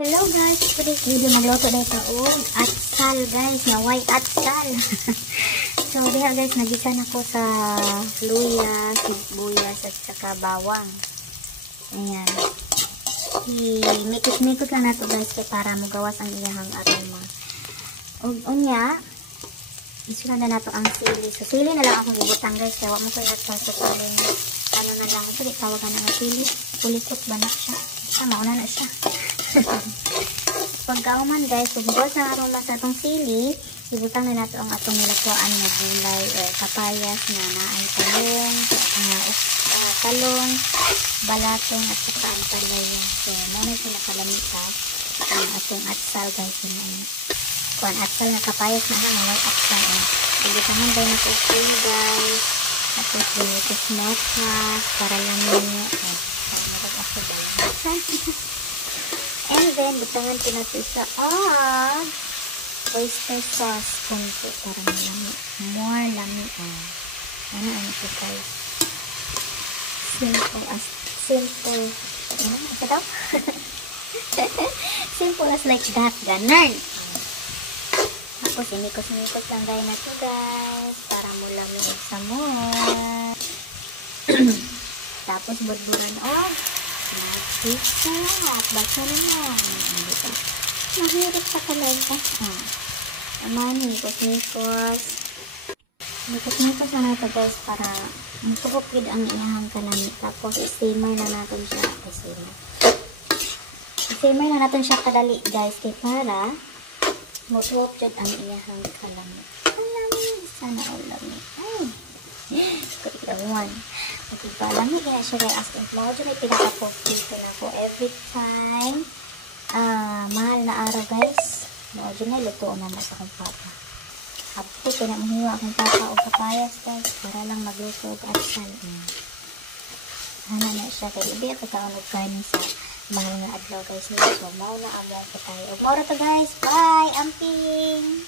Hello guys, today's video magluto na ito atsal guys, na white atsal. So diha guys, nagikan ako sa luya, sibuyas at saka bawang. Ayan. Mikot-mikot lang na ito guys para magawas ang iyahang aroma. Unya, isulan na nato ang sili. So sili na lang akong ibutang guys, kaya wag mo ko ito sa salin. Ano na lang ito, tawagan na nga sili. Pulikot ba na siya? Mauna na siya. Pagkauman guys, pagbukas na aroma sa itong sili, ibutang na nato ang atong nilakuan na gulay o papayas na naay talong, balatong at saka ang palaya. So, muna sila kalamita ang atong atsal guys. Kung atsal na kapayas na hangaway atsal. Ibitangan tayo na ito guys. Tapos dinitis metas para lang niyo. Para marag ako balasa. And then, bitangan ko na ito sa oyster sauce kunti para malami. More lami. Ano ito guys? Simple. Ano daw? Simple as like that. Ganun. Tapos, imikos-mikos lang gaya na ito guys. Para mulami sa more. Tapos, burburan at basa naman. Mahirap sa talaga. Aman, mikos-mikos. Mikos-mikos na natin guys para matupokid ang iyahang kalamit. Tapos, steamer na natin siya. Steamer na natin siya kadali guys. Kaya para matupokid ang iyahang kalamit. Kalamit. Sana ulamit. Ay. Kailangan. Pagkakalami, kaya siya kaya as in flour. Diyan may pinaka-pop dito na po. Every time, mahal na araw guys. Diyan na, luto na sa akong papa. Apo, pinamahiwa akong papa o papayas guys. Para lang magluto at sal. Ano na siya. Kaya hindi ako taonog kanin sa mahal na adlaw guys. So, mauna among ko tayo. Maura to guys. Bye! Amping!